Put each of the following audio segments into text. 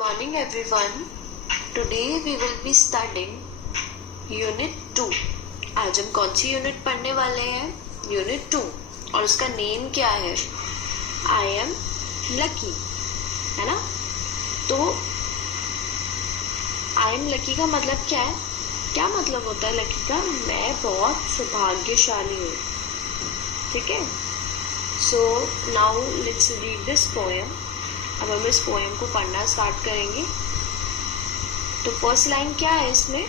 morning everyone. Today we will be studying Unit 2. आज हम कौन सी यूनिट पढ़ने वाले हैं? Unit 2 और उसका नेम क्या है? I am lucky, है ना? तो I am lucky का मतलब क्या है? क्या मतलब होता है लकी का? मैं बहुत सौभाग्यशाली हूँ. ठीक है? So now let's read this poem. अब हम इस पोएम को पढ़ना स्टार्ट करेंगे. तो फर्स्ट लाइन क्या है इसमें?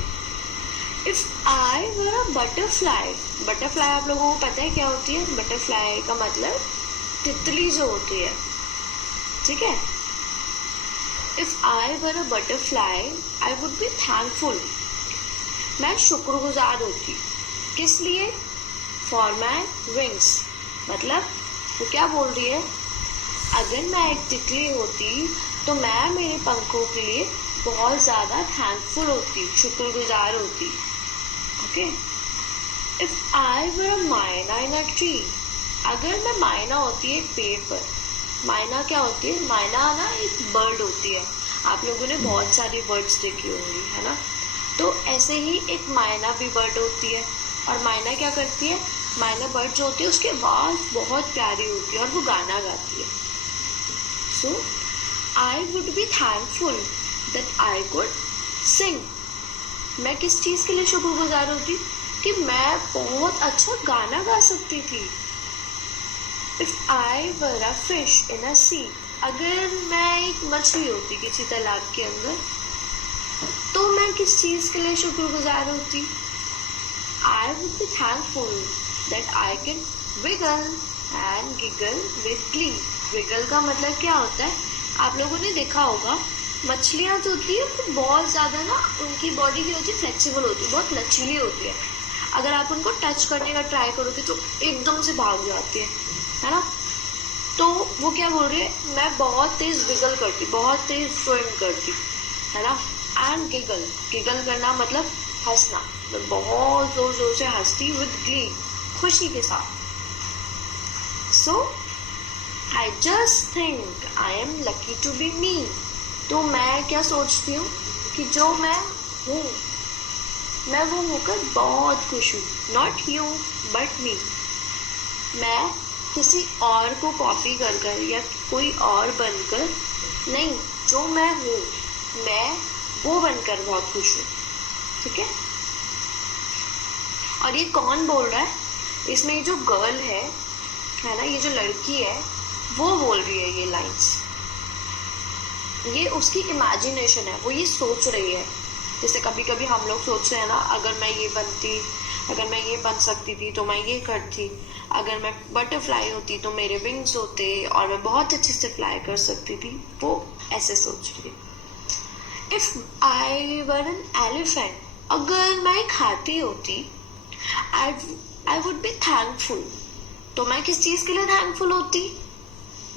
If I were a butterfly. Butterfly आप लोगों को पता है क्या होती है? बटरफ्लाई का मतलब तितली जो होती है. ठीक है? If I were a butterfly I would be thankful. मैं शुक्रगुजार होती. किस लिए? For my wings. मतलब वो क्या बोल रही है? अगर मैं एक तितली होती तो मैं मेरे पंखों के लिए बहुत ज़्यादा थैंकफुल होती, शुक्रगुजार होती. ओके. इफ आई वर अ माइना इन अ ट्री. अगर मैं माइना होती एक पेड़ पर. माइना क्या होती है? माइना ना एक बर्ड होती है. आप लोगों ने बहुत सारी बर्ड्स देखी होंगी, है ना? तो ऐसे ही एक माइना भी बर्ड होती है. और माइना क्या करती है? माइना बर्ड जो होती है उसकी आवाज़ बहुत प्यारी होती है और वो गाना गाती है. So, I would be thankful that I could sing. मैं किस चीज़ के लिए शुक्रगुजार होती? कि मैं बहुत अच्छा गाना गा सकती थी. If I were a fish in a sea. अगर मैं एक मछली होती किसी तालाब के अंदर तो मैं किस चीज़ के लिए शुक्रगुजार होती? I would be thankful that I can wiggle and giggle with glee. Wiggle का मतलब क्या होता है? आप लोगों ने देखा होगा मछलियाँ जो होती है वो बहुत ज़्यादा ना उनकी बॉडी की होती है फ्लेक्सिबल होती है, बहुत लचीली होती है. अगर आप उनको टच करने का ट्राई करोगे तो एकदम से भाग जाती है ना? तो वो क्या बोल रही है? मैं बहुत तेज़ विगल करती, बहुत तेज़ स्विम करती, है ना? And giggle. गिगल करना मतलब हंसना. मैं बहुत ज़ोर ज़ोर से हंसती विद ग्ली, खुशी के साथ. सो I just think I am lucky to be me. तो मैं क्या सोचती हूँ कि जो मैं हूँ मैं वो होकर बहुत खुश हूँ. Not you but me. मैं किसी और को कॉपी कर या कोई और बनकर नहीं, जो मैं हूँ मैं वो बनकर बहुत खुश हूँ. ठीक है? और ये कौन बोल रहा है? इसमें ये जो गर्ल है ना, ये जो लड़की है वो बोल रही है ये लाइंस. ये उसकी इमेजिनेशन है, वो ये सोच रही है. जैसे कभी कभी हम लोग सोचते हैं ना, अगर मैं ये बनती, अगर मैं ये बन सकती थी तो मैं ये करती. अगर मैं बटरफ्लाई होती तो मेरे विंग्स होते और मैं बहुत अच्छे से फ्लाई कर सकती थी. वो ऐसे सोच रही है. If I were an elephant. अगर मैं एक हाथी होती आई वुड बी थैंकफुल. तो मैं किस चीज़ के लिए थैंकफुल होती?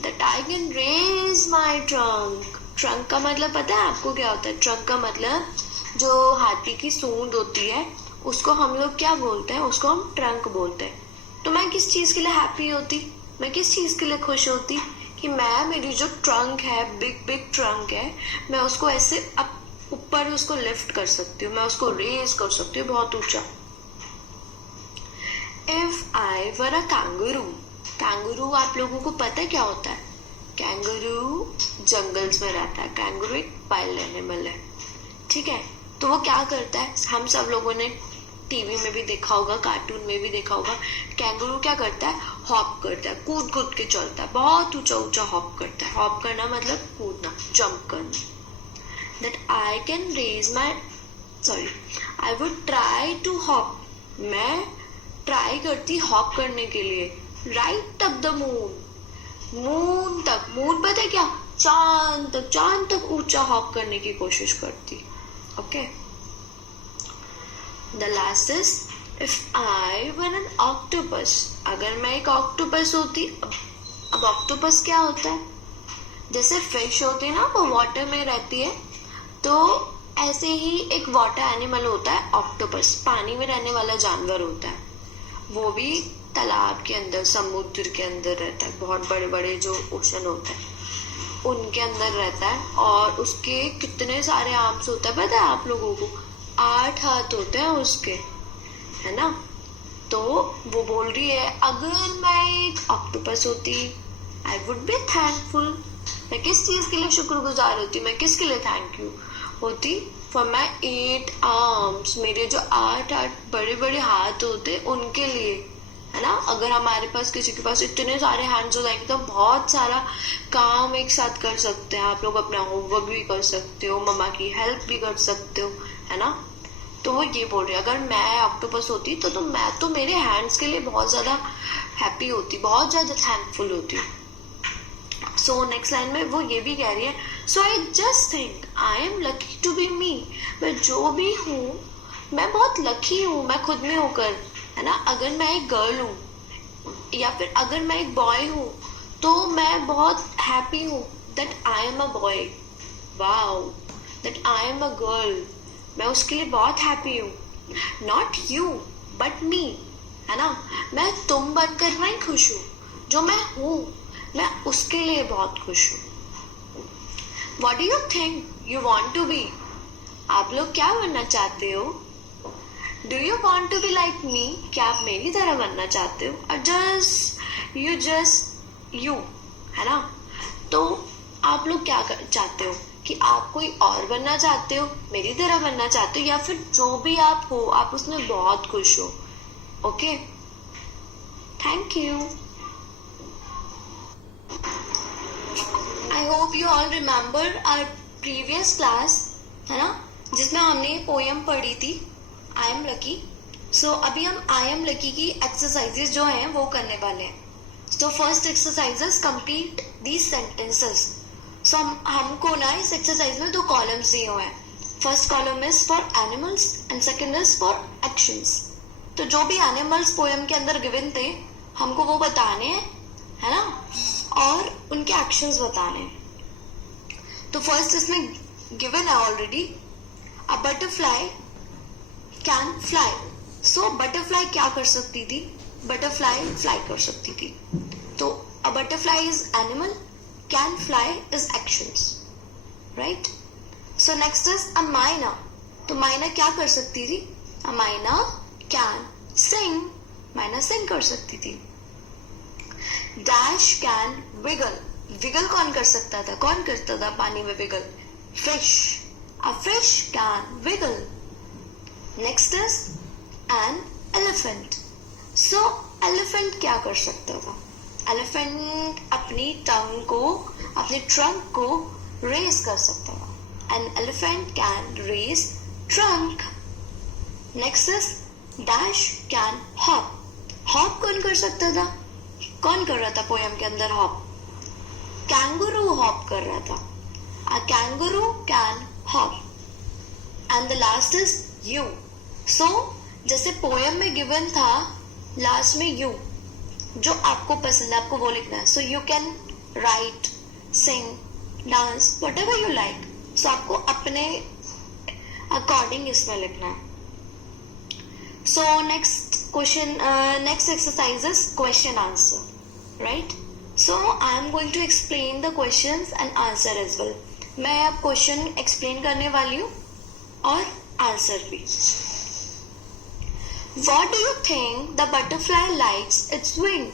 That I can raise my trunk. Trunk का मतलब पता है आपको क्या होता है? ट्रंक का मतलब जो हाथी की सूंड होती है उसको हम लोग क्या बोलते हैं? उसको हम ट्रंक बोलते हैं. तो मैं किस चीज़ के लिए हैप्पी होती? मैं किस चीज़ के लिए खुश होती? कि मैं मेरी जो ट्रंक है, बिग बिग ट्रंक है, मैं उसको ऐसे ऊपर उसको लिफ्ट कर सकती हूँ, मैं उसको रेज कर सकती हूँ बहुत ऊंचा. If I were a kangaroo. Kangaroo आप लोगों को पता है क्या होता है? कैंगरू जंगल्स में रहता है. कैंगरू एक वाइल्ड एनिमल है. ठीक है? तो वो क्या करता है? हम सब लोगों ने टीवी में भी देखा होगा, कार्टून में भी देखा होगा. कैंगरू क्या करता है? हॉप करता है, कूद कूद के चलता है, बहुत ऊंचा ऊंचा हॉप करता है. हॉप करना मतलब कूदना, जंप करना. That I can raise my I would try to hop. मैं ट्राई करती हॉप करने के लिए. Right up the moon. Moon तक. मून पता है क्या? चांद तक ऊंचा हॉप करने की कोशिश करती. Okay. The last is if I were N octopus. अगर मैं एक ऑक्टोपस होती. अब ऑक्टोपस क्या होता है? जैसे फिश होती है ना, वो वाटर में रहती है, तो ऐसे ही एक वाटर एनिमल होता है ऑक्टोपस. पानी में रहने वाला जानवर होता है. वो भी तालाब के अंदर, समुद्र के अंदर रहता है. बहुत बड़े बड़े जो ओशन होता है उनके अंदर रहता है और उसके कितने सारे आर्म्स होते हैं पता है आप लोगों को? 8 हाथ होते हैं उसके, है ना? तो वो बोल रही है अगर मैं एक ऑक्टोपस होती आई वुड बी थैंकफुल। मैं किस चीज के लिए शुक्रगुजार होती? मैं किसके लिए थैंक यू होती? फॉर माई 8 आर्म्स, मेरे जो 8 बड़े बड़े हाथ होते उनके लिए, है ना? अगर हमारे पास किसी के पास इतने सारे हैंड्स हो जाएंगे तो बहुत सारा काम एक साथ कर सकते हैं। आप लोग अपना होमवर्क भी कर सकते हो, मम्मा की हेल्प भी कर सकते हो, है ना? तो वो ये बोल रही है अगर मैं ऑक्टोपस होती तो मैं तो मेरे हैंड्स के लिए बहुत ज्यादा हैप्पी होती, बहुत ज्यादा थैंकफुल होती। सो नेक्स्ट लाइन में वो ये भी कह रही है so I just think I am lucky to be me. मैं जो भी हूँ मैं बहुत लकी हूँ, मैं खुद में होकर, है ना? अगर मैं एक गर्ल हूँ या फिर अगर मैं एक बॉय हूँ तो मैं बहुत हैप्पी हूँ that I am a boy, wow, that I am a girl, मैं उसके लिए बहुत हैप्पी हूँ। नॉट यू बट मी, है ना? मैं तुम बनकर नहीं खुश हूँ, जो मैं हूँ मैं उसके लिए बहुत खुश हूँ। What do you think you want to be? आप लोग क्या बनना चाहते हो? Do you want to be like me? क्या आप मेरी तरह बनना चाहते हो? Or just you, है ना? तो आप लोग क्या चाहते हो कि आप कोई और बनना चाहते हो, मेरी तरह बनना चाहते हो, या फिर जो भी आप हो आप उसमें बहुत खुश हो? Okay, thank you. I hope you all remember our previous class, है ना, जिसमें हमने पोएम पढ़ी थी आई एम लकी। सो अभी हम आई एम लकी की एक्सरसाइजेस जो हैं वो करने वाले हैं। So first exercises complete these sentences. So हमको ना इस एक्सरसाइज में 2 कॉलम्स दिए हुए हैं। First column is for animals and second is for actions. तो जो भी एनिमल्स पोएम के अंदर गिवन थे हमको वो बताने हैं, है ना, और उनके एक्शंस बताने हैं। तो फर्स्ट इसमें गिवन है already, a butterfly can fly. So butterfly क्या कर सकती थी? बटरफ्लाई फ्लाई कर सकती थी। तो a butterfly is animal, can fly is actions, right? So next is a माइना। तो माइना क्या कर सकती थी? अ माइना कैन सिंग, माइना सिंग कर सकती थी। डैश कैन विगल, विगल कौन कर सकता था? कौन करता था पानी में wiggle? Fish, a fish can wiggle. Next is an elephant. So elephant क्या कर सकता था? एलिफेंट अपनी टंग को, अपने ट्रंक को रेज कर सकता था। An elephant can raise trunk. Next is dash can hop. Hop कौन कर सकता था? कौन कर रहा था पोएम के अंदर हॉप? कैंगरू हॉप कर रहा था। A kangaroo can hop. And the last is you. So जैसे पोएम में गिवन था लास्ट में यू, जो आपको पसंद है आपको वो लिखना है। So you can write, sing, dance, whatever you like. So आपको अपने अकॉर्डिंग इसमें लिखना है। So next question, next exercise is question answer, right? So I am going to explain the questions and answer as well. मैं अब question explain करने वाली हूँ और आंसर भी। What do you think the butterfly likes its wing?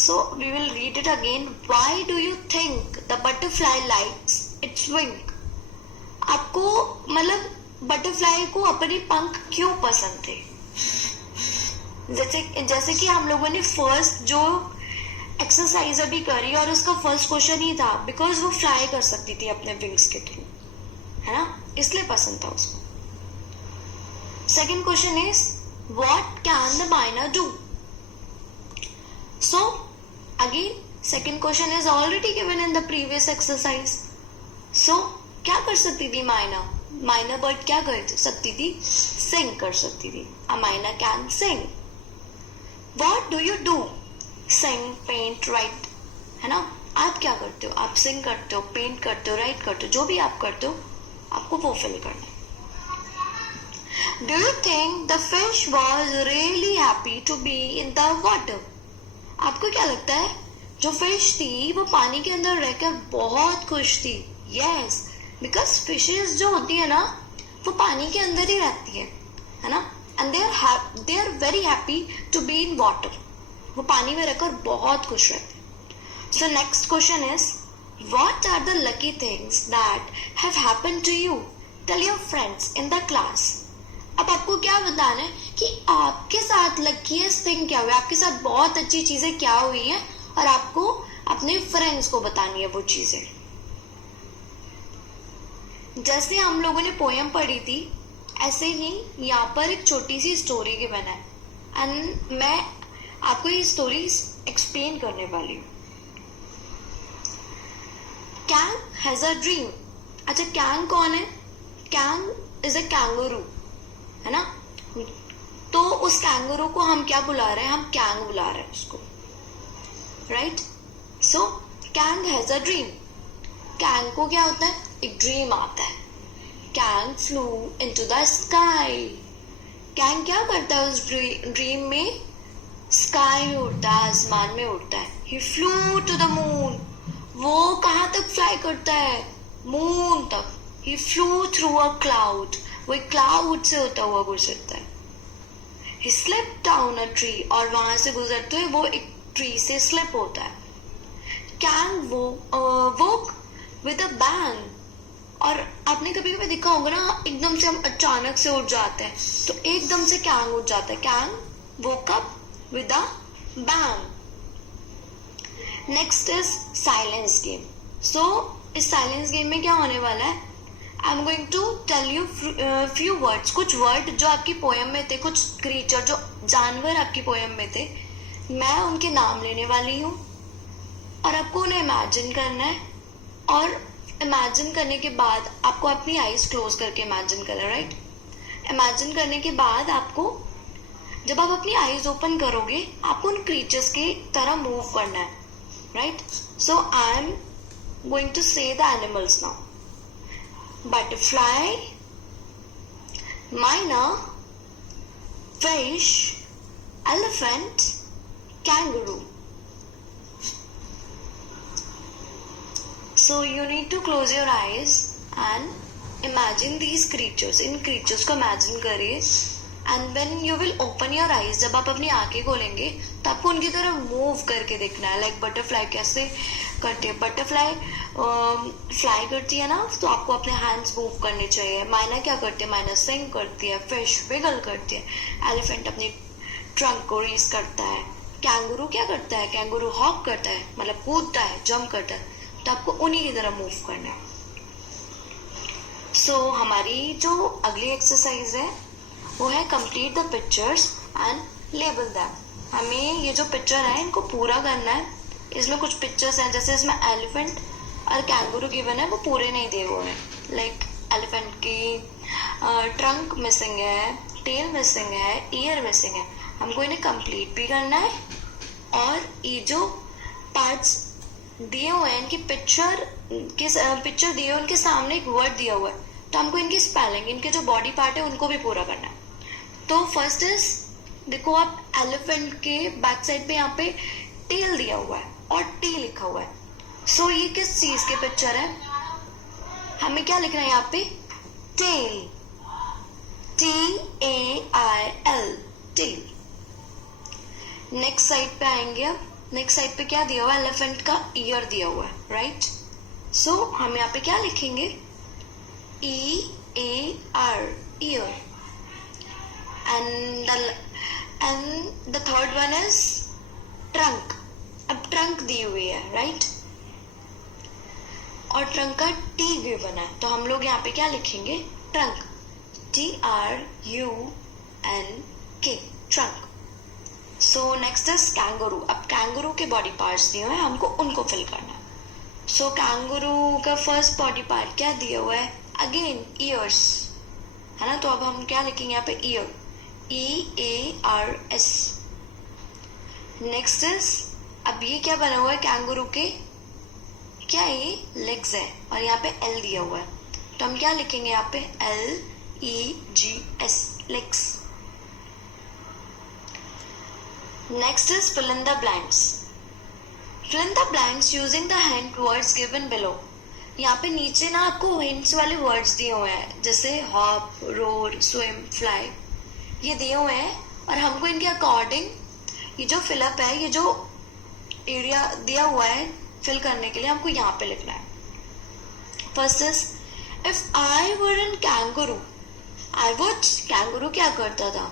So we will read it again. Why do you think the butterfly likes its wing? आपको मतलब butterfly को अपने पंख क्यों पसंद थे? जैसे कि हम लोगों ने फर्स्ट जो एक्सरसाइज अभी करी और उसका फर्स्ट क्वेश्चन ही था बिकॉज वो फ्लाई कर सकती थी अपने विंग्स के थ्रू, है ना, इसलिए पसंद था उसको। Second question is what can the myna do? So again second question is already given in the previous exercise. So क्या कर सकती थी माइना? माइना बर्ड क्या कर सकती थी? सिंग कर सकती थी। अ माइना can sing. What do you do? Sing, paint, write, है ना? आप क्या करते हो? आप सिंग करते हो, पेंट करते हो, राइट करते हो, जो भी आप करते हो आपको वो फिल करना है। Do you think the fish was really happy to be in the water? आपको क्या लगता है जो फिश थी वो पानी के अंदर रहकर बहुत खुश थी. यस, बिकॉज फिशेस जो होती है ना वो पानी के अंदर ही रहती है ना, and they are very happy to be in water. वो पानी में रहकर बहुत खुश रहते हैं. So next question is, what are the lucky things that have happened to you? Tell your friends in the class. अब आपको क्या बताना है कि आपके साथ लकीएस्ट थिंग क्या हुआ, आपके साथ बहुत अच्छी चीजें क्या हुई हैं, और आपको अपने फ्रेंड्स को बतानी है वो चीजें. जैसे हम लोगों ने पोयम पढ़ी थी, ऐसे ही यहाँ पर एक छोटी सी स्टोरी की बना है, एंड मैं आपको ये स्टोरी एक्सप्लेन करने वाली हूँ. Kang has a dream. अच्छा, कैंग कौन है? कैंग इज अ कैंगरू, है ना. तो उस कैंगरू को हम क्या बुला रहे हैं? हम कैंग बुला रहे हैं उसको, right. So Kang has a dream. Kang को क्या होता है? एक ड्रीम आता है. Kang flu into the sky. Kang क्या करता है उस ड्रीम में? स्काई में उड़ता है, आसमान में उड़ता है. ही फ्लू टू द मून. वो कहाँ तक फ्लाई करता है? मून तक. ही फ्लू थ्रू अ क्लाउड. वो एक क्लाउड से होता हुआ गुजरता है. ही स्लिप डाउन अ ट्री. और वहां से गुजरते हुए वो एक ट्री से स्लिप होता है. Kang woke with a bang. और आपने कभी कभी देखा होगा ना, एकदम से हम अचानक से उठ जाते हैं, तो एकदम से कैंग उठ जाता है. Kang woke up with a bang. Next is silence game. So इस साइलेंस गेम में क्या होने वाला है? I am going to tell you few words. कुछ वर्ड जो आपकी पोयम में थे, कुछ क्रीचर जो जानवर आपकी पोयम में थे, मैं उनके नाम लेने वाली हूँ, और आपको उन्हें इमेजिन करना है. और इमेजिन करने के बाद आपको अपनी आईज क्लोज करके इमेजिन करना है, राइट. इमेजिन करने के बाद आपको, जब आप अपनी आईज ओपन करोगे, आपको उन क्रीचर्स की तरह मूव करना है, right. So I am going to say the animals now. Butterfly, myna, fish, elephant, kangaroo. So you need to close your eyes and imagine these creatures. In creatures को imagine करिए, and when you will open your eyes, जब आप अपनी आंखें खोलेंगे तो आपको उनकी तरफ मूव करके देखना है. लाइक बटरफ्लाई कैसे करती है? बटरफ्लाई फ्लाई करती है ना, तो आपको अपने हैंड्स मूव करने चाहिए. माइना क्या करती है? माइना सिंग करती है. फिश विगल करती है. एलिफेंट अपनी ट्रंक को रेस करता है. कैंगरू क्या करता है? कैंगरू हॉक करता है, मतलब कूदता है, जंप करता है. तो आपको उन्हीं की तरह मूव करना है. सो हमारी जो अगली एक्सरसाइज है वो है complete the pictures and label them. हमें ये जो पिक्चर है इनको पूरा करना है. इसमें कुछ पिक्चर्स हैं, जैसे इसमें एलिफेंट और कैंगरू गिवन है, वो पूरे नहीं दिए हुए हैं. लाइक एलिफेंट की ट्रंक मिसिंग है, टेल मिसिंग है, ईयर मिसिंग है. हमको इन्हें कंप्लीट भी करना है, और ये जो पार्ट्स दिए हुए हैं इनकी पिक्चर दिए हुए, उनके सामने एक वर्ड दिया हुआ है, तो हमको इनकी स्पेलिंग, इनके जो बॉडी पार्ट है उनको भी पूरा करना है. तो फर्स्ट इज, देखो आप एलिफेंट के बैक साइड पे यहाँ पे टेल दिया हुआ है और टी लिखा हुआ है. सो ये किस चीज के पिक्चर है? हमें क्या लिखना है यहाँ पे? Tail. TAIL, tail. Next side पे आएंगे. अब नेक्स्ट साइड पे क्या दिया हुआ है? एलिफेंट का ईयर दिया हुआ है, राइट. सो हम यहाँ पे क्या लिखेंगे? EAR, year. And the third one is trunk. अब ट्रंक दी हुई है, राइट, और ट्रंक का टी गिवन है, तो हम लोग यहाँ पे क्या लिखेंगे? Trunk. TRUNK, trunk. So next is kangaroo. अब कैंगरू के बॉडी पार्ट्स दिए हुए हैं, हमको उनको फिल करना है. सो कैंगरू का फर्स्ट बॉडी पार्ट क्या दिया हुआ है? अगेन ईयर्स, है ना. तो अब हम क्या लिखेंगे यहाँ पे? ईयर. EARS. नेक्स्ट इज, अब ये क्या बना हुआ है कैंगरू के? क्या ये? लेग्स है, और यहाँ पे L दिया हुआ है, तो हम क्या लिखेंगे यहाँ पे? LEGS, legs. Next is fill in the blanks. Fill in the blanks using the hint words given below. यहाँ पे नीचे ना आपको हिंट्स वाले वर्ड्स दिए हुए हैं, जैसे हॉप, रोर, स्विम, फ्लाई, ये दिए हुए हैं, और हमको इनके अकॉर्डिंग ये जो फिलअप है, ये जो एरिया दिया हुआ है फिल करने के लिए, हमको यहाँ पे लिखना है. First is if I were N kangaroo, I would, kangaroo क्या करता था?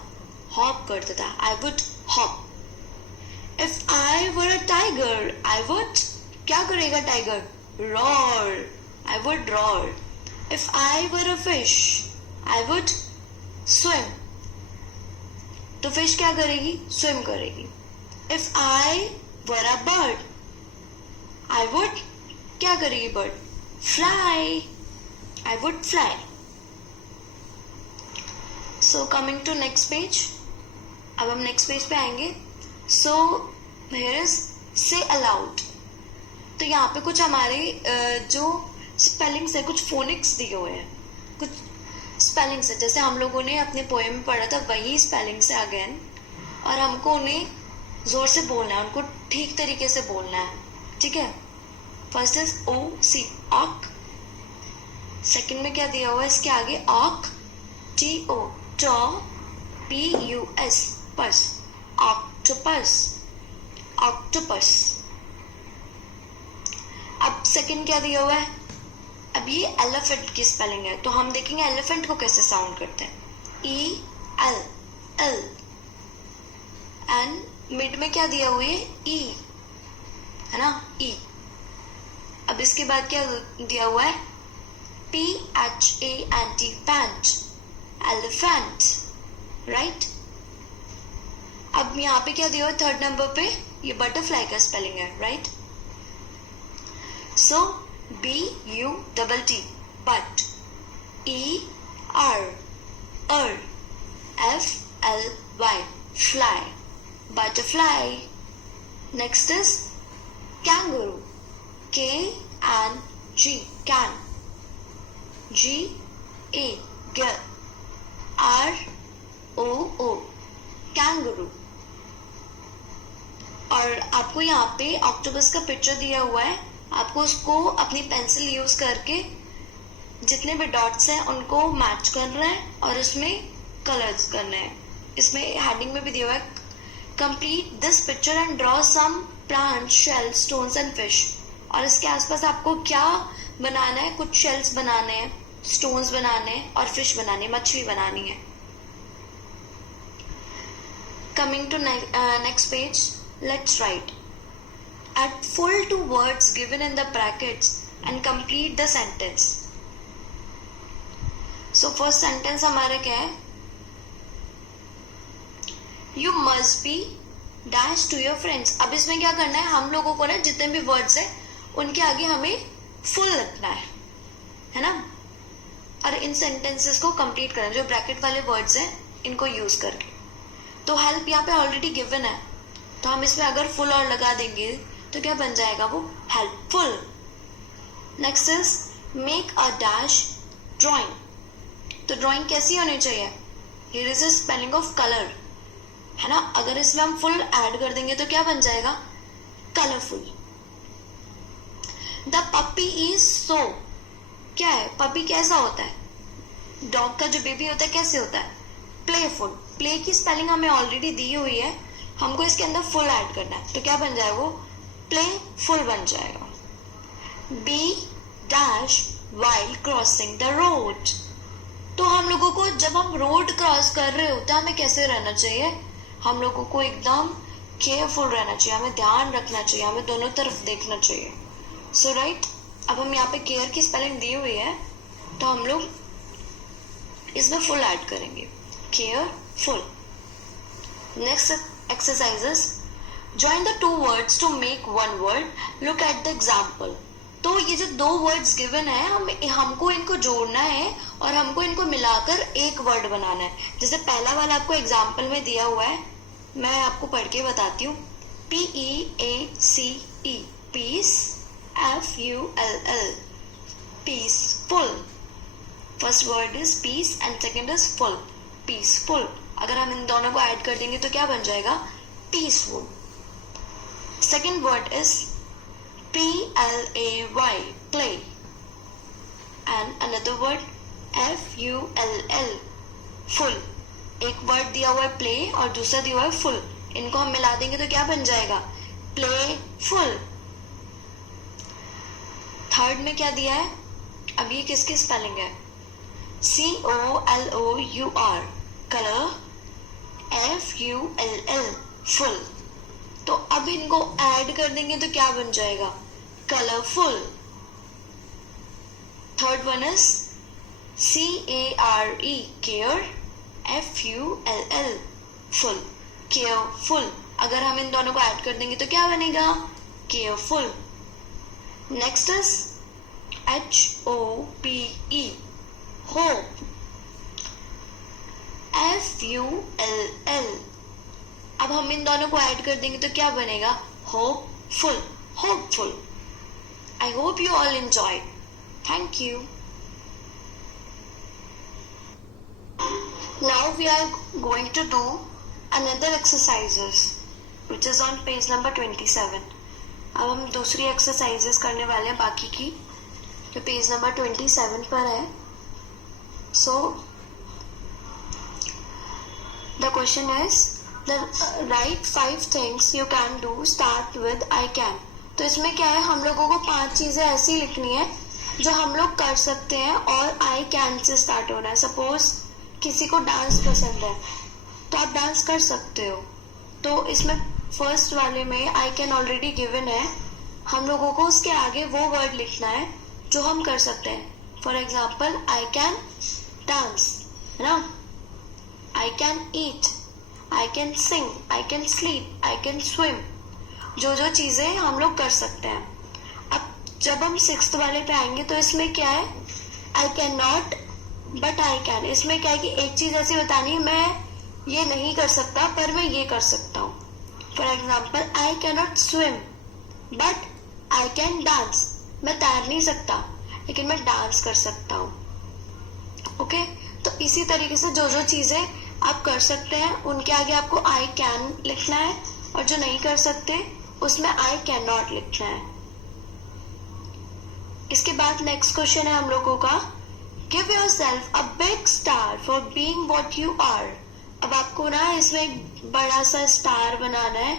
हॉप करता था. I would hop. If I were a tiger, I would, क्या करेगा tiger? roar. I would roar. If I were a fish, I would swim. तो fish क्या करेगी? स्विम करेगी. If I were a bird, I would, क्या करेगी bird? Fly. I would fly. So coming to next page. अब हम next page पे आएंगे. So here is say aloud. तो यहाँ पे कुछ हमारे जो स्पेलिंग्स है, कुछ फोनिक्स दिए हुए हैं, कुछ स्पेलिंग्स है, जैसे हम लोगों ने अपने पोएम में पढ़ा था वही स्पेलिंग्स है अगेन, और हमको उन्हें जोर से बोलना है, उनको ठीक तरीके से बोलना है. ठीक है. फर्स्ट इज ओ सी, ऑक. सेकंड में क्या दिया हुआ है इसके आगे? Oc, T O, to, P U S, pus, octopus, octopus. अब सेकंड क्या दिया हुआ है? अब ये एलिफेंट की स्पेलिंग है, तो हम देखेंगे एलिफेंट को कैसे साउंड करते हैं. E L, L. And mid में क्या दिया हुआ है? ई, है ना, ई. अब इसके बाद क्या दिया हुआ है? P H A N T, pant, elephant, right. अब यहाँ पे क्या दिया हुआ है थर्ड नंबर पे? ये बटरफ्लाई का स्पेलिंग है, right. So B-U-T-T, but, E-R, F-L-Y, fly, butterfly. Next is kangaroo, K-N-G, can, G-A, get, R-O-O, kangaroo. और आपको यहाँ पे ऑक्टोपस का पिक्चर दिया हुआ है, आपको उसको अपनी पेंसिल यूज करके जितने भी डॉट्स हैं उनको मैच करना है और उसमें कलर्स करने हैं. इसमें हेडिंग में भी दिया हुआ है complete this picture and draw some plant, shell, stones and fish. और इसके आसपास आपको क्या बनाना है? कुछ शेल्स बनाने हैं, स्टोन्स बनाने हैं और फिश बनानी है, मछली बनानी है. Coming to next page, let's write. Add full to words given in the brackets and complete the sentence. So first sentence हमारा क्या है? You must be dash to your friends. अब इसमें क्या करना है? हम लोगों को ना जितने भी words है उनके आगे हमें full लिखना है ना. और इन sentences को complete करना, जो bracket वाले words है इनको use करके. तो help यहाँ पे already given है, तो हम इसमें अगर full और लगा देंगे तो क्या बन जाएगा वो? Helpful. Next is make a dash drawing. तो ड्राइंग कैसी होनी चाहिए? Here is a spelling of colour, है ना. अगर इसमें हम फुल ऐड कर देंगे तो क्या बन जाएगा? Colourful. The puppy is so, क्या है? पपी कैसा होता है? डॉग का जो बेबी होता है कैसे होता है? प्लेफुल. प्ले की स्पेलिंग हमें ऑलरेडी दी हुई है, हमको इसके अंदर फुल ऐड करना है, तो क्या बन जाएगा वो? प्लेफुल बन जाएगा. Be dash while crossing the road. तो हम लोगों को जब हम रोड क्रॉस कर रहे होते हैं हमें कैसे रहना चाहिए? हम लोगों को एकदम केयरफुल रहना चाहिए, हमें ध्यान रखना चाहिए, हमें दोनों तरफ देखना चाहिए. सो राइट. अब हम यहाँ पे केयर की स्पेलिंग दी हुई है तो हम लोग इसमें फुल ऐड करेंगे, careful. Next exercises. Join the two words to make one word. Look at the example. तो ये जो दो वर्ड्स गिवन है हमको इनको जोड़ना है और हमको इनको मिलाकर एक वर्ड बनाना है. जैसे पहला वाला आपको एग्जाम्पल में दिया हुआ है, मैं आपको पढ़ के बताती हूँ. P-E-A-C-E, peace. F-U-L-L, peaceful. First word is peace and second is full, peaceful. अगर हम इन दोनों को ऐड कर देंगे तो क्या बन जाएगा? Peaceful. Second word is Play, play. And another word full, full. एक वर्ड दिया हुआ है play और दूसरा दिया हुआ है full. इनको हम मिला देंगे तो क्या बन जाएगा? playful. थर्ड में क्या दिया है? अब ये किसकी स्पेलिंग है? COLOUR, color. FULL, full. तो अब इनको ऐड कर देंगे तो क्या बन जाएगा? colorful. Third one is CARE, care. FULL, full, careful. अगर हम इन दोनों को ऐड कर देंगे तो क्या बनेगा? careful. Next is HOPE, hope. FULL. अब हम इन दोनों को ऐड कर देंगे तो क्या बनेगा? hopeful, hopeful. I hope you all enjoyed. Thank you. Now we are going to do another exercises which is on page number 27. अब हम दूसरी exercises करने वाले हैं बाकी की जो पेज नंबर 27 पर है. So the question is write 5 things you can do start with I can. तो इसमें क्या है, हम लोगों को 5 चीजें ऐसी लिखनी है जो हम लोग कर सकते हैं और आई कैन से स्टार्ट होना है. सपोज किसी को डांस पसंद है तो आप डांस कर सकते हो. तो इसमें फर्स्ट वाले में आई कैन ऑलरेडी गिवन है. हम लोगों को उसके आगे वो वर्ड लिखना है जो हम कर सकते हैं. For example I can dance, है ना. I can eat, I can sing, I can sleep, I can swim. जो जो चीजें हम लोग कर सकते हैं. अब जब हम 6th वाले पे आएंगे तो इसमें क्या है? I can not but I can. इसमें क्या है कि एक चीज ऐसी बतानी है, मैं ये नहीं कर सकता पर मैं ये कर सकता हूँ. For example I can not swim but I can dance. मैं तैर नहीं सकता लेकिन मैं डांस कर सकता हूँ. ओके, तो इसी तरीके से जो जो चीजें आप कर सकते हैं उनके आगे आपको आई कैन लिखना है और जो नहीं कर सकते उसमें आई कैन नॉट लिखना है. इसके बाद नेक्स्ट क्वेश्चन है हम लोगों का, give yourself a big star for being what you are. अब आपको ना इसमें एक बड़ा सा स्टार बनाना है.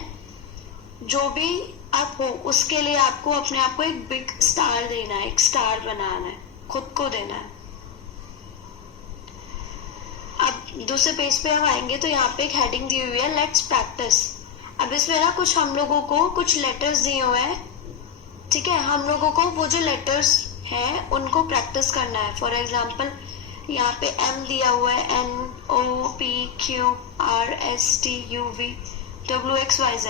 जो भी आप हो उसके लिए आपको अपने आप को एक बिग स्टार देना है, एक स्टार बनाना है, खुद को देना है. अब दूसरे पेज पे हम आएंगे तो यहाँ पे एक हेडिंग दी हुई है लेट्स प्रैक्टिस. अब इसमें ना कुछ हम लोगों को कुछ लेटर्स दिए हुए हैं. ठीक है, हम लोगों को वो जो लेटर्स हैं उनको प्रैक्टिस करना है. फॉर एग्जाम्पल यहाँ पे M दिया हुआ है, NOPQRSTUVWXYZ,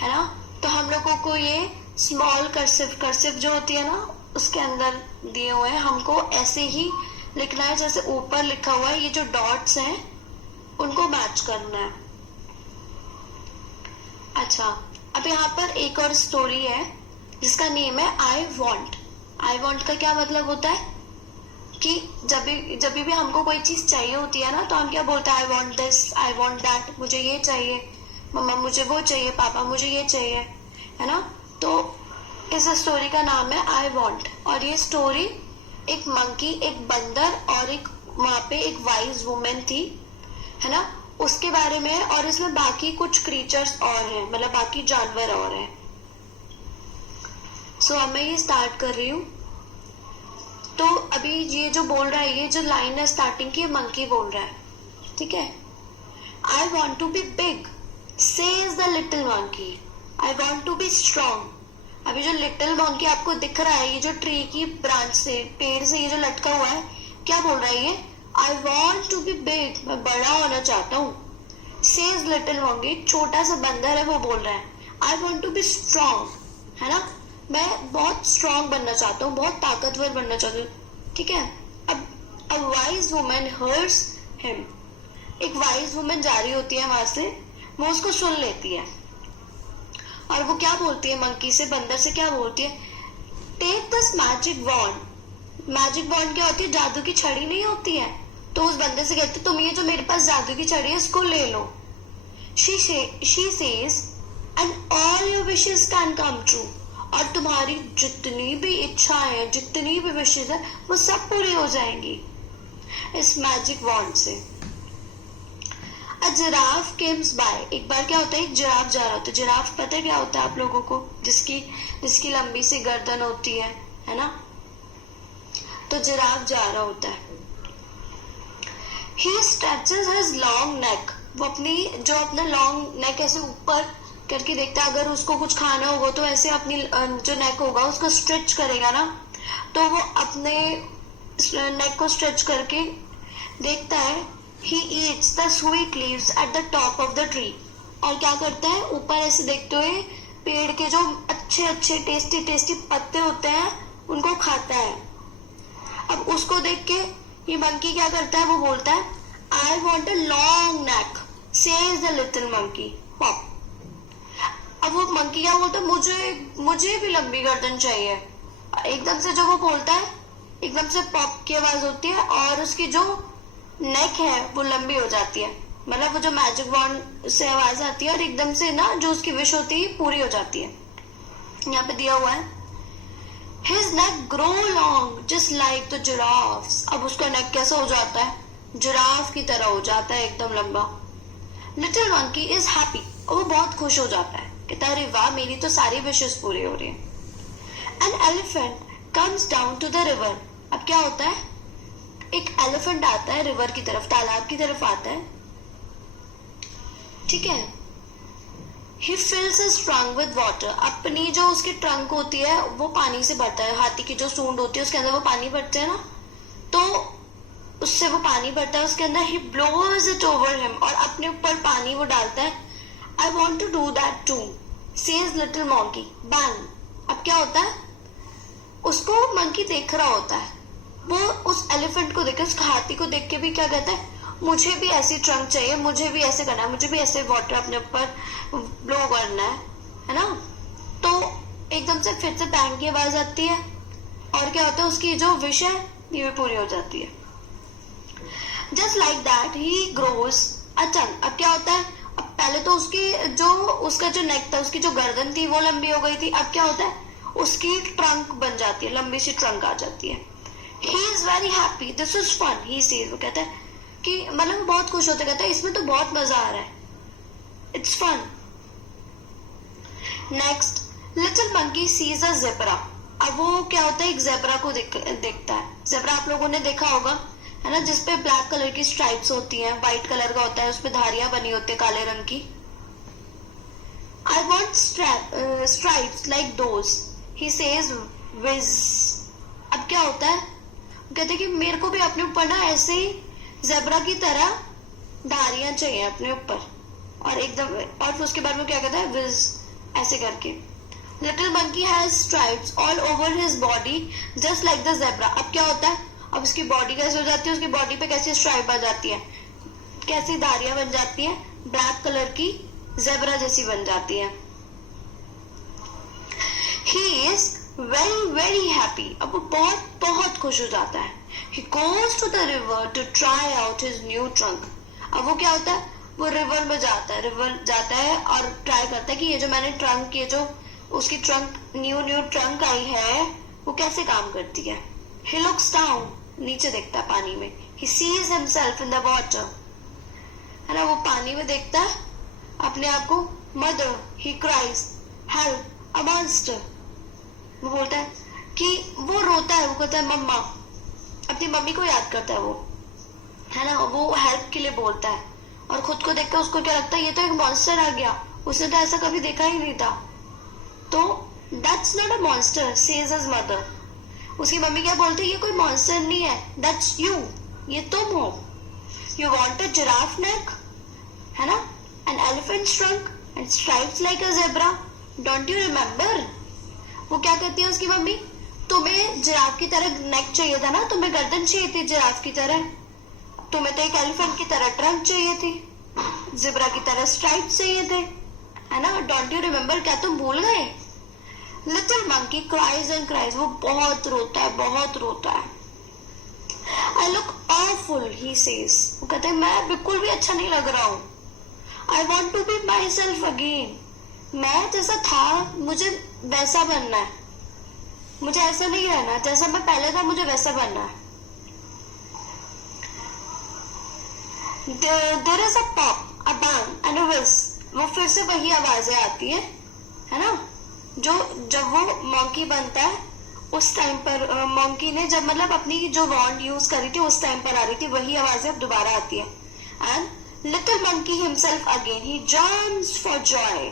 है ना. तो हम लोगों को ये स्मॉल कर्सिव जो होती है ना उसके अंदर दिए हुए हैं. हमको ऐसे ही लिखना है जैसे ऊपर लिखा हुआ है. ये जो डॉट्स हैं उनको मैच करना है. अच्छा, अब यहाँ पर एक और स्टोरी है जिसका नेम है आई वॉन्ट. आई वॉन्ट का क्या मतलब होता है कि जब भी हमको कोई चीज चाहिए होती है ना तो हम क्या बोलते हैं? I want this, I want that. मुझे ये चाहिए, मम्मा मुझे वो चाहिए, पापा मुझे ये चाहिए, है ना. तो इस स्टोरी का नाम है आई वॉन्ट. और ये स्टोरी एक मंकी, एक बंदर और एक वहां पे एक वाइज वुमेन थी, है ना, उसके बारे में है. और इसमें बाकी कुछ क्रीचर्स और हैं, मतलब बाकी जानवर और हैं. सो अब मैं ये स्टार्ट कर रही हूँ. तो अभी ये जो बोल रहा है, ये जो लाइन है स्टार्टिंग की, मंकी बोल रहा है. ठीक है, I want to be big says the little monkey. I want to be strong. अभी जो लिटिल मंकी आपको दिख रहा है, ये जो ट्री की ब्रांच से, पेड़ से ये जो लटका हुआ है, क्या बोल रहा है ये? I want to be big, मैं बड़ा होना चाहता हूँ. सेज लिटिल मंकी, छोटा सा बंदर है वो बोल रहा है I want to be strong, है ना. मैं बहुत स्ट्रॉन्ग बनना चाहता हूँ, बहुत ताकतवर बनना चाहता हूँ. ठीक है, अब a wise woman hears him. एक वाइज वुमन जा रही होती है वहां से, वो उसको सुन लेती है और वो क्या बोलती है मंकी से, बंदर से क्या बोलती है? Take this magic wand. Magic wand क्या होती है? जादू की छड़ी नहीं होती है. तो उस बंदर से कहती है तुम ये जो मेरे पास जादू की छड़ी है इसको ले लो. She says and all your wishes can come true. और तुम्हारी जितनी भी इच्छाएं हैं, जितनी भी विशेष है, वो सब पूरी हो जाएंगी इस मैजिक वॉन्ड से। अ जिराफ केम्स बाय, एक बार क्या होता है, एक जिराफ जा रहा होता है। जिराफ पता है क्या होता है आप लोगों को? जिसकी लंबी सी गर्दन होती है ना? तो जिराफ जा रहा होता है। He stretches his long neck, वो अपना लॉन्ग नेक ऐसे ऊपर करके देखता है। अगर उसको कुछ खाना होगा तो ऐसे अपनी जो नेक होगा उसको स्ट्रेच करेगा ना, तो वो अपने नेक को स्ट्रेच करके देखता है। He eats the sweet leaves at the top of the tree, और क्या करता है, ऊपर ऐसे देखते हुए पेड़ के जो अच्छे अच्छे टेस्टी टेस्टी पत्ते होते हैं उनको खाता है। अब उसको देख के ये मंकी क्या करता है, वो बोलता है I want a long neck, says the little monkey. Pop. अब वो मंकी क्या बोलता है, मुझे भी लंबी गर्दन चाहिए। एकदम से जो वो बोलता है, एकदम से पॉप की आवाज होती है और उसकी जो नेक है वो लंबी हो जाती है। मतलब वो जो मैजिक वॉन्ड से आवाज आती है और एकदम से ना जो उसकी विश होती है पूरी हो जाती है। यहाँ पे दिया हुआ है His neck grow long just like the giraffes. अब उसका नेक कैसा हो जाता है, जिराफ की तरह हो जाता है, एकदम लंबा। लिटिल मंकी इज हैप्पी, और वो बहुत खुश हो जाता है, कहता है अरे वाह, मेरी तो सारी विशेष पूरी हो रही है। An elephant comes down to the river, अब क्या होता है, एक एलिफेंट आता है रिवर की तरफ, तालाब की तरफ आता है, ठीक है। He fills his trunk with water, अपनी जो उसकी ट्रंक होती है वो पानी से भरता है। हाथी की जो सूंड होती है उसके अंदर वो पानी भरते हैं ना, तो उससे वो पानी भरता है उसके अंदर। He blows it over him, और अपने ऊपर पानी वो डालता है। I want to do that too, says little monkey. Bang! अब क्या होता है, उसको मंकी देख रहा होता है, वो उस एलिफेंट को देख के, उस हाथी को देख के भी क्या कहता है, मुझे भी ऐसी ट्रंक चाहिए, मुझे भी ऐसे करना है, मुझे भी ऐसे वाटर अपने ऊपर ब्लो करना है ना। तो एकदम से फिर से बैंग की आवाज आती है और क्या होता है, उसकी जो विश है ये भी पूरी हो जाती है। Just like that he grows a tongue. अब क्या होता है, अब पहले तो उसका जो नेक था, उसकी जो गर्दन थी वो लंबी हो गई थी। अब क्या होता है, उसकी ट्रंक बन जाती है, लंबी सी ट्रंक आ जाती है। He is very happy, this is fun, he says, वो कहता है कि मतलब वो बहुत खुश होता, कहता है इसमें तो बहुत मजा आ रहा है, it's fun. Next, little monkey sees a zebra. अब वो क्या होता है, एक ज़ेब्रा को देखता है। ज़ेब्रा आप लोगों ने देखा होगा, है ना, जिसपे ब्लैक कलर की स्ट्राइप्स होती हैं, व्हाइट कलर का होता है, उसपे धारियां बनी होती है काले रंग की। I want stripes like those, he says whiz. अब क्या होता है, कहते हैं कि मेरे को भी अपने ऊपर ना ऐसे ही ज़ेब्रा की तरह धारियां चाहिए अपने ऊपर, और एकदम, और फिर उसके बाद में क्या कहता है, विज, ऐसे करके। Little monkey has stripes all over his body just like the zebra. अब क्या होता है, अब उसकी बॉडी कैसे हो जाती है, उसकी बॉडी पे कैसी स्ट्राइप आ जाती है, कैसी धारियां बन जाती है, ब्लैक कलर की ज़ेब्रा जैसी बन जाती है। He is very very happy, अब वो बहुत बहुत खुश हो जाता है। He goes to the river to try out his new trunk. अब वो क्या होता है, वो रिवर में जाता है और ट्राई करता है कि ये जो मैंने ट्रंक, ये जो उसकी ट्रंक न्यू ट्रंक आई है वो कैसे काम करती है। He looks down, नीचे देखता है पानी में। He sees himself in the water, है ना, वो पानी में देखता है अपने आप को। Mother, he cries, help, a monster. वो बोलता है कि वो रोता है, वो कहता है मम्मा, अपनी मम्मी को याद करता है वो, है ना, वो हेल्प के लिए बोलता है। और खुद को देखकर उसको क्या लगता है, ये तो एक मॉन्स्टर आ गया, उसने तो ऐसा कभी देखा ही नहीं था। तो that's not a monster, says his mother. उसकी मम्मी क्या बोलती है, ये कोई मॉन्स्टर नहीं है, दैट्स यू, ये तुम हो। यू वांट अ जिराफ नेक, है ना, an elephant trunk and stripes like a zebra, don't you remember. वो क्या कहती है उसकी मम्मी, तुम्हें जिराफ की तरह नेक चाहिए था ना, तुम्हें गर्दन चाहिए थी जिराफ की तरह, तुम्हें तो एक एलिफेंट की तरह ट्रंक चाहिए थी, ज़ेब्रा की तरह स्ट्राइप्स चाहिए थे, है ना, डोंट यू रिमेम्बर, क्या तुम भूल गए। Little monkey cries and cries, वो बहुत रोता है, बहुत रोता है। I look awful, he says, वो कहते हैं मैं बिल्कुल भी अच्छा नहीं लग रहा हूँ। I want to be myself again, मैं जैसा था मुझे वैसा बनना है, मुझे ऐसा नहीं रहना, जैसा मैं पहले था मुझे वैसा बनना है। There is a pop, a bang and a whiz, वो फिर से वही आवाजें आती है ना, जो जब वो मॉन्की बनता है उस टाइम पर मॉन्की ने जब मतलब अपनी जो वॉन्ड यूज करी थी उस टाइम पर आ रही थी, वही आवाजें अब दोबारा आती है। And little monkey himself again he jumps for Joy.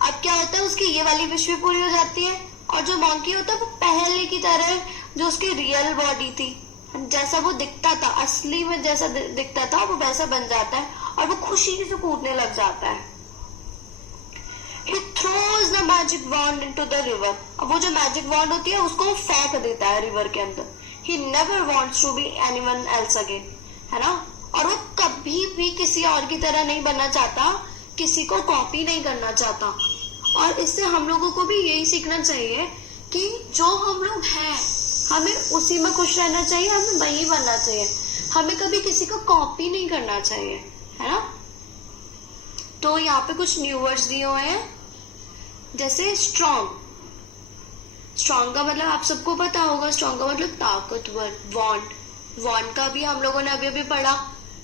अब क्या होता है, उसकी ये वाली विश भी पूरी हो जाती है, और जो मॉन्की होता है वो पहले की तरह जो उसकी रियल बॉडी थी, जैसा वो दिखता था असली में, जैसा दिखता था वो वैसा बन जाता है, और वो खुशी से कूदने लग जाता है। He throws the magic wand into the river. अब वो जो मैजिक वॉन्ड होती है उसको वो फेंक देता है रिवर के अंदर। He never wants to be anyone else again, है ना, और वो कभी भी किसी और की तरह नहीं बनना चाहता, किसी को कॉपी नहीं करना चाहता। और इससे हम लोगों को भी यही सीखना चाहिए कि जो हम लोग हैं हमें उसी में खुश रहना चाहिए, हमें वही बनना चाहिए, हमें कभी किसी को कॉपी नहीं करना चाहिए, है ना। तो यहाँ पे कुछ न्यू वर्ड्स दिए हुए हैं, जैसे स्ट्रॉन्ग। स्ट्रॉन्ग का मतलब आप सबको पता होगा, स्ट्रॉन्ग का मतलब ताकतवर। वॉन्ड, वॉन्ड का भी हम लोगों ने अभी अभी पढ़ा।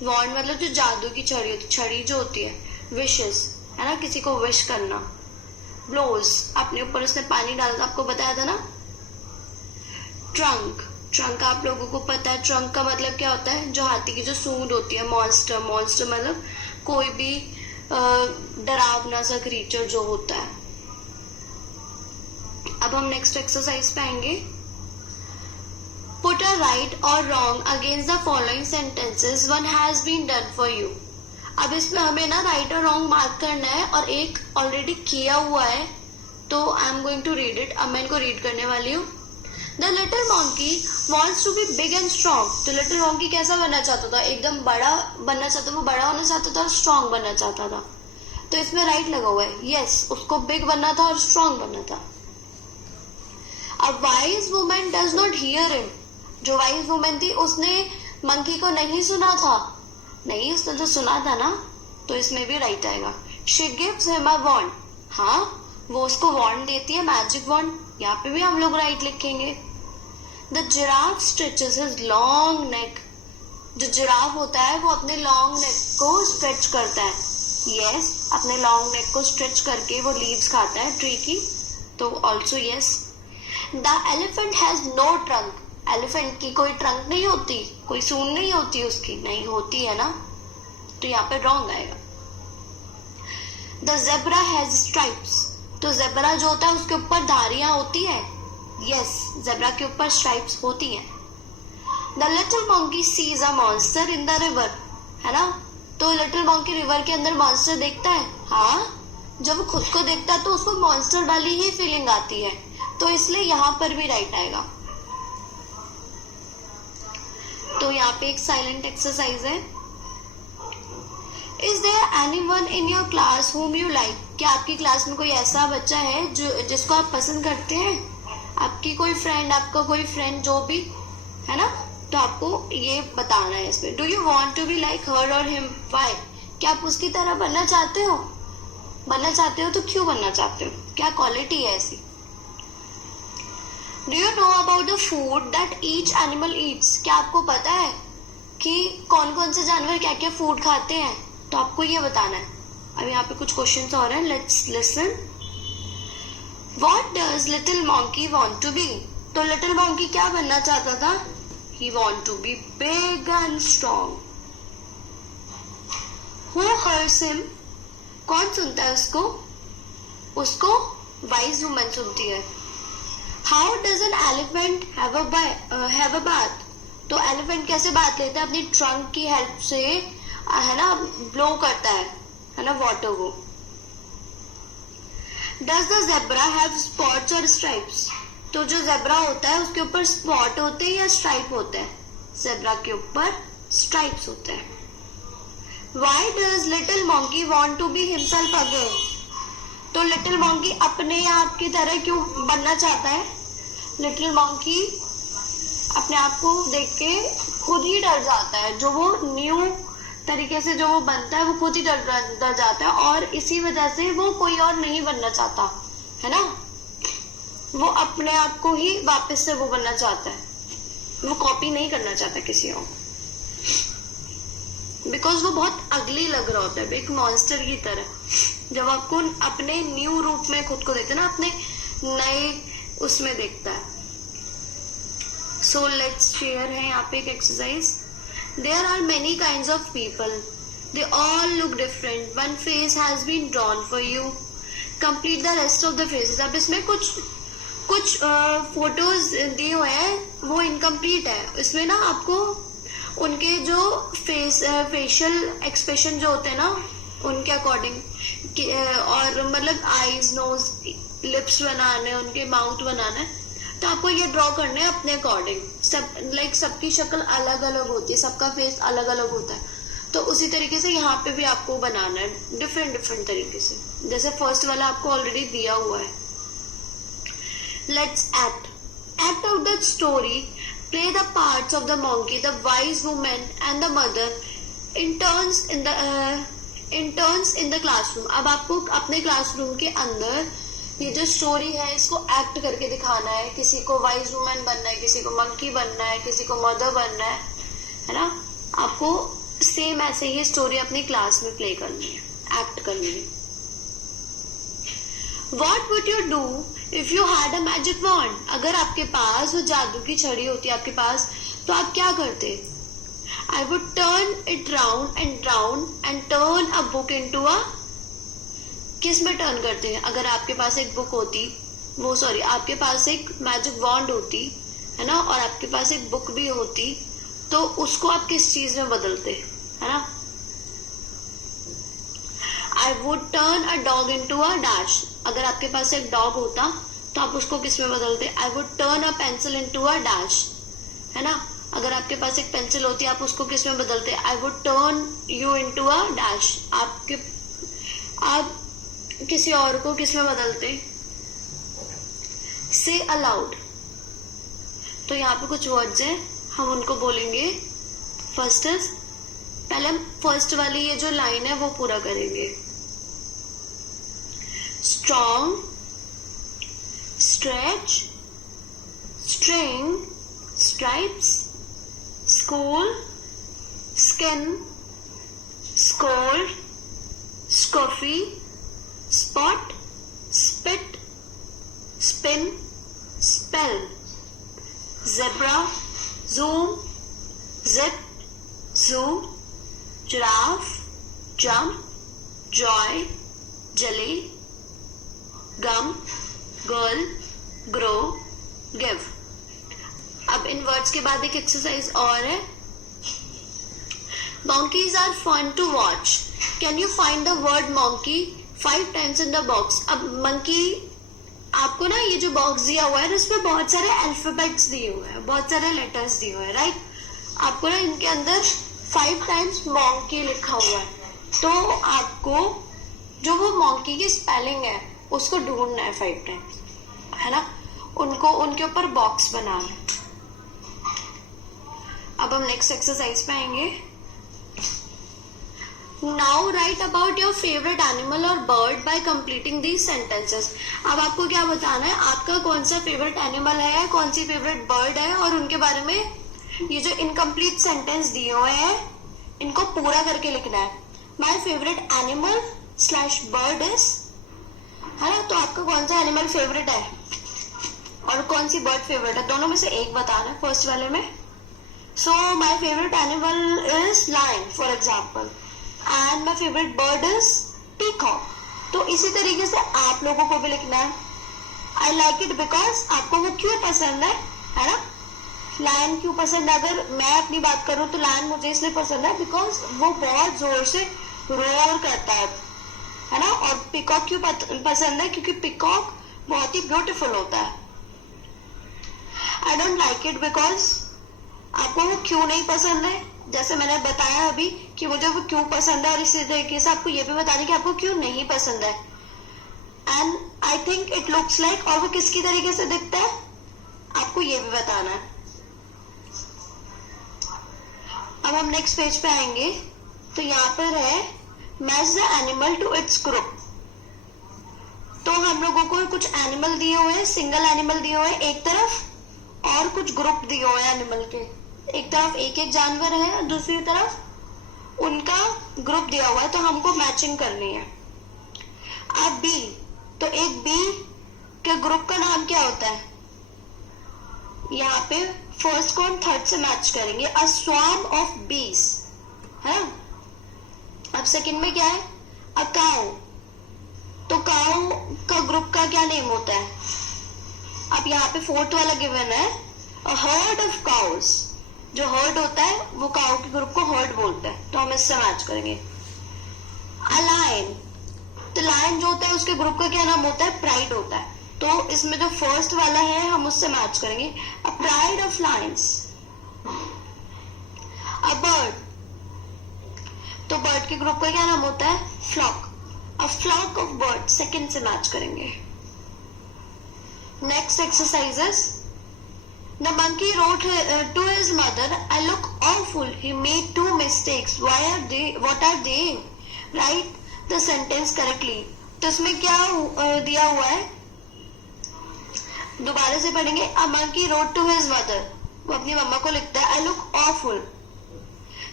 वॉन्ड मतलब जो जादू की छड़ी होती, छड़ी जो होती है। विशेस है ना, किसी को विश करना। ब्लोज, अपने ऊपर उसने पानी डाला था, आपको बताया था ना। ट्रंक, ट्रंक आप लोगों को पता है, ट्रंक का मतलब क्या होता है, जो हाथी की जो सूंड होती है। मॉन्स्टर, मॉन्स्टर मतलब कोई भी डरावना सा क्रीचर जो होता है। अब हम नेक्स्ट एक्सरसाइज पे आएंगे। पुट अ राइट और wrong against the following sentences, one has been done for you. अब इसमें हमें ना राइट और रॉन्ग मार्क करना है, और एक ऑलरेडी किया हुआ है, तो I am going to read it. अब मैं इनको रीड करने वाली हूँ। The little monkey wants to be big and strong. तो लिटिल मॉन्की कैसा बनना चाहता था, एकदम बड़ा बनना चाहता, वो बड़ा होना चाहता था, स्ट्रॉन्ग बनना चाहता था। तो इसमें राइट लगा हुआ है, यस, उसको बिग बनना था और स्ट्रॉन्ग बनना था। अ wise woman does not hear him. जो वाइज वुमन थी उसने मंकी को नहीं सुना था, नहीं, उसने तो सुना था ना, तो इसमें भी राइट आएगा। शी गिव्स हिम अ वॉन्ड, हाँ, वो उसको वॉन्ड देती है, मैजिक वॉन्ड। यहाँ पे भी हम लोग राइट लिखेंगे। The giraffe stretches his long neck. जो जिराफ होता है वो अपने लॉन्ग नेक को स्ट्रेच करता है, यस, अपने लॉन्ग नेक को स्ट्रेच करके वो लीव्स खाता है ट्री की, तो also yes. The elephant has no trunk. Elephant की कोई ट्रंक नहीं होती, कोई सूंड नहीं होती उसकी, नहीं होती है ना, तो यहाँ पे रॉन्ग आएगा। The zebra has stripes. तो ज़ेब्रा जो होता है उसके ऊपर धारियां होती है, यस, ज़ेब्रा के ऊपर स्ट्राइप्स होती हैं। The little monkey sees a monster in the river, है ना, तो लिटिल मॉन्की रिवर के अंदर मॉन्स्टर देखता है, हाँ, जब वो खुद को देखता है तो उसको मॉन्स्टर वाली ही फीलिंग आती है, तो इसलिए यहाँ पर भी राइट आएगा। तो यहाँ पे एक साइलेंट एक्सरसाइज है। Is there anyone in your class whom you like? क्या आपकी क्लास में कोई ऐसा बच्चा है जो जिसको आप पसंद करते हैं? आपकी कोई फ्रेंड, आपका कोई फ्रेंड जो भी है ना, तो आपको ये बताना है इसमें। Do you want to be like her और हिम? वाई? क्या आप उसकी तरह बनना चाहते हो? बनना चाहते हो तो क्यों बनना चाहते हो, क्या क्वालिटी है ऐसी? Do you know about the food that each animal Yeats? क्या आपको पता है कि कौन कौन से जानवर क्या क्या फूड खाते हैं? तो आपको ये बताना है। अब यहाँ पे कुछ क्वेश्चंस और हैं, let's listen. What does little monkey want to be? तो लिटिल मॉन्की क्या बनना चाहता था? He want to be big and strong. Who hears him? कौन सुनता है उसको? उसको वाइज वुमन सुनती है। How does an elephant have a bath? तो एलिफेंट कैसे बात लेता है? अपनी ट्रंक की हेल्प से, है ना, ब्लो करता है ना, वाटर को। Does the zebra have spots और स्ट्राइप्स? तो जो ज़ेब्रा होता है उसके ऊपर स्पॉट होते हैं या स्ट्राइप होते हैं? ज़ेब्रा के ऊपर स्ट्राइप्स होते हैं। Why does little monkey want to be himself again? तो लिटिल मॉन्की अपने आप की तरह क्यों बनना चाहता है? लिटिल मॉन्की अपने आप को देख के खुद ही डर जाता है, जो वो न्यू तरीके से जो वो बनता है वो खुद ही डर जाता है, और इसी वजह से वो कोई और नहीं बनना चाहता, है ना, वो अपने आप को ही वापस से वो बनना चाहता है, वो कॉपी नहीं करना चाहता किसी और, बिकॉज वो बहुत अगली लग रहा होता है, एक मॉन्स्टर की तरह। जब आपको अपने न्यू रूप में खुद को देखते ना, अपने नए उसमें देखता है। सो लेट्स शेयर है यहाँ पे एक exercise. There are many kinds of people, they all look different, one face has been drawn for you, complete the rest of the faces. अब इसमें कुछ फोटोज दिए हुए हैं, वो इनकम्प्लीट है। इसमें ना आपको उनके जो फेशियल एक्सप्रेशन जो होते हैं ना, उनके अकॉर्डिंग और मतलब आईज, नोज, लिप्स बनाने, उनके माउथ बनाना है, तो आपको ये ड्रॉ करना है अपने अकॉर्डिंग। सब सबकी शक्ल अलग अलग होती है, सबका फेस अलग अलग होता है, तो उसी तरीके से यहाँ पे भी आपको बनाना है डिफरेंट तरीके से। जैसे फर्स्ट वाला आपको ऑलरेडी दिया हुआ है। Let's act out the story, play the parts of the monkey, the wise woman and the mother in turns in the classroom। अब आपको अपने क्लासरूम के अंदर ये जो स्टोरी है इसको एक्ट करके दिखाना है। किसी को वाइज वुमन बनना है, किसी को मंकी बनना है, किसी को मदर बनना है ना। आपको सेम ऐसे ही स्टोरी अपनी क्लास में प्ले करनी है, एक्ट करनी है। What would you do if you had a magic wand? अगर आपके पास वो जादू की छड़ी होती आपके पास, तो आप क्या करते? I would turn it round and turn a book into a, किस में टर्न करते हैं? अगर आपके पास एक बुक होती, आपके पास एक मैजिक वॉन्ड होती है ना, और आपके पास एक बुक भी होती, तो उसको आप किस चीज में बदलते, है ना? I would turn a dog into a dash। अगर आपके पास एक डॉग होता तो आप उसको किस में बदलते? I would turn a pencil into a dash, है ना। अगर आपके पास एक पेंसिल होती आप उसको किस में बदलते? I would turn you into a dash। आप किसी और को किस में बदलते? Say aloud। तो यहाँ पे कुछ वर्ड्स हैं, हम उनको बोलेंगे। फर्स्ट इज, पहले हम फर्स्ट वाली ये जो लाइन है वो पूरा करेंगे। strong, stretch, string, stripes, school, skin, scold, scoffy, spot, spit, spin, spell, zebra, zoom, zip, zoo, giraffe, jump, joy, jelly, gum, girl, grow, give। अब इन वर्ड्स के बाद एक एक्सरसाइज और है। Monkeys are fun to watch. Can you find the word monkey 5 times in the box? अब monkey, आपको ना ये जो बॉक्स दिया हुआ है उसमें बहुत सारे अल्फाबेट्स दिए हुए हैं, बहुत सारे लेटर्स दिए हुए हैं, राइट। आपको ना इनके अंदर 5 टाइम्स monkey लिखा हुआ है, तो आपको जो वो monkey की स्पेलिंग है उसको ढूंढना है 5 टाइम्स, है ना। उनको उनके ऊपर बॉक्स बनाना है। अब हम नेक्स्ट एक्सरसाइज पे आएंगे। Now write about your favourite animal और bird by completing these sentences. अब आपको क्या बताना है, आपका कौन सा फेवरेट एनिमल है, कौन सी फेवरेट बर्ड है, और उनके बारे में ये जो इनकम्प्लीट सेंटेंस दिए हुए हैं इनको पूरा करके लिखना है। माई favourite animal slash bird is, है ना। तो आपका कौन सा एनिमल फेवरेट है और कौन सी बर्ड फेवरेट है, दोनों में से एक बताना है फर्स्ट वाले में। So my favourite animal is lion for example, and my favourite bird is peacock. तो इसी तरीके से आप लोगों को भी लिखना है। आई लाइक इट बिकॉज, आपको वो क्यों पसंद है ना। लायन क्यों पसंद है, अगर मैं अपनी बात करूं तो लायन मुझे इसलिए पसंद है बिकॉज वो बहुत जोर से रोर करता है ना। और पीकॉक क्यों पसंद है, क्योंकि पीकॉक बहुत ही ब्यूटीफुल होता है। I don't like it because, आपको वो क्यों नहीं पसंद है, जैसे मैंने बताया अभी कि मुझे वो क्यों पसंद है, और इसी तरीके से आपको ये भी बताना है कि आपको क्यों नहीं पसंद है। And I think it looks like, और वो किसकी तरीके से दिखता है आपको ये भी बताना है। अब हम नेक्स्ट पेज पे आएंगे, तो यहाँ पर है match the animal to its group. तो हम लोगों को कुछ एनिमल दिए हुए हैं, सिंगल एनिमल दिए हुए हैं एक तरफ, और कुछ ग्रुप दिए हुए हैं एनिमल के। एक तरफ एक एक जानवर है और दूसरी तरफ उनका ग्रुप दिया हुआ है, तो हमको मैचिंग करनी है। अब बी, तो एक बी के ग्रुप का नाम क्या होता है? यहाँ पे फर्स्ट को हम थर्ड से मैच करेंगे, अ स्वार्म ऑफ बीज है। अब सेकंड में क्या है? अ काउ, तो काउ का ग्रुप का क्या नेम होता है? अब यहाँ पे फोर्थ वाला गिवन है, अ हर्ड ऑफ काउस, जो हर्ड होता है वो काउ के ग्रुप को हर्ड बोलते हैं, तो हम इससे मैच करेंगे। अ लायन, तो लायन जो होता है उसके ग्रुप का क्या नाम होता है? प्राइड होता है, तो इसमें जो फर्स्ट वाला है हम उससे मैच करेंगे, a pride of lions. A bird, तो बर्ड के ग्रुप का क्या नाम होता है? Flock, a flock of bird, second से मैच करेंगे। Next exercises, the monkey wrote to his mother, I look awful, he made 2 mistakes, what are they, write the sentence correctly. तो इसमें क्या दिया हुआ है? दोबारा से पढ़ेंगे। A monkey wrote to his mother, वो अपनी मम्मा को लिखता है, I look awful,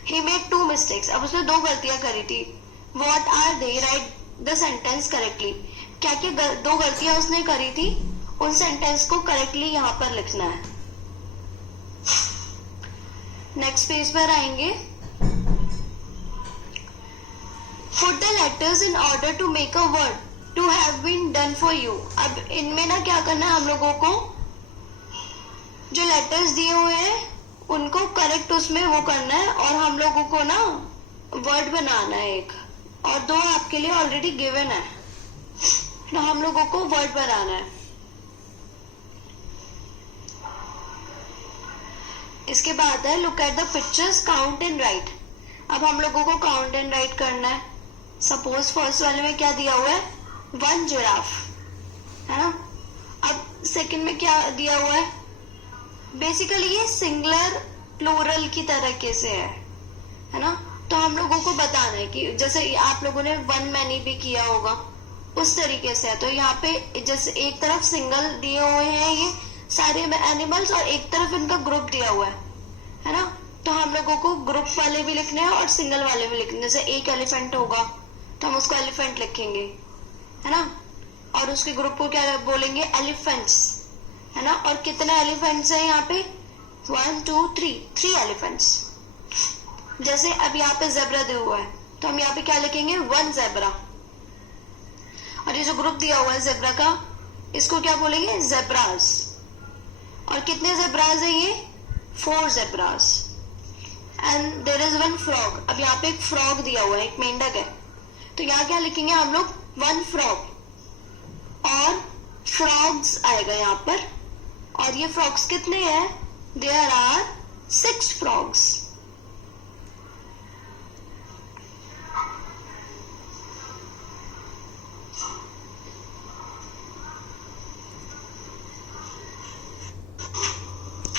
he made 2 mistakes, अब उसने 2 गलतियां करी थी। What are they, write the sentence correctly, क्या क्या 2 गलतियां उसने करी थी, उन सेंटेंस को करेक्टली यहाँ पर लिखना है। नेक्स्ट पेज पर आएंगे, put the letters in order to make a word two have been done for you. अब इनमें ना क्या करना है, हम लोगों को जो लेटर्स दिए हुए हैं उनको करेक्ट उसमें वो करना है, और हम लोगों को ना वर्ड बनाना है एक, और 2 आपके लिए ऑलरेडी गिवन है, तो हम लोगों को वर्ड बनाना है। इसके बाद है look at the pictures, count and right. अब हम लोगों को काउंट एंड राइट करना है। सपोज फर्स्ट वाले में क्या दिया हुआ है? 1 जिराफ, है ना। अब सेकंड में क्या दिया हुआ है? बेसिकली ये सिंगुलर प्लूरल की तरीके से है ना। तो हम लोगों को बताना है कि जैसे आप लोगों ने 1 मैनी भी किया होगा उस तरीके से है। तो यहाँ पे जैसे एक तरफ सिंगल दिए हुए हैं ये सारे एनिमल्स, और एक तरफ इनका ग्रुप दिया हुआ है ना। तो हम लोगों को ग्रुप वाले भी लिखने हैं और सिंगल वाले भी लिखने हैं। जैसे एक एलिफेंट होगा तो हम उसको एलिफेंट लिखेंगे, है ना, और उसके ग्रुप को क्या बोलेंगे? एलिफेंट्स, है ना। और कितने एलिफेंट्स हैं यहाँ पे? 1 2 3 एलिफेंट्स। जैसे अब यहाँ पे जेब्रा दिया हुआ है तो हम यहाँ पे क्या लिखेंगे? 1 जेब्रा। और ये जो ग्रुप दिया हुआ है जेब्रा का, इसको क्या बोलेंगे? जेब्रास। और कितने जेब्रास है ये? 4 zebras. And there is 1 frog. अब यहाँ पे एक फ्रॉग दिया हुआ है, एक मेंढक है, तो यहाँ क्या लिखेंगे हम लोग? 1 फ्रॉग, और फ्रॉग्स आएगा यहाँ पर। और ये फ्रॉग्स कितने हैं? There are 6 frogs.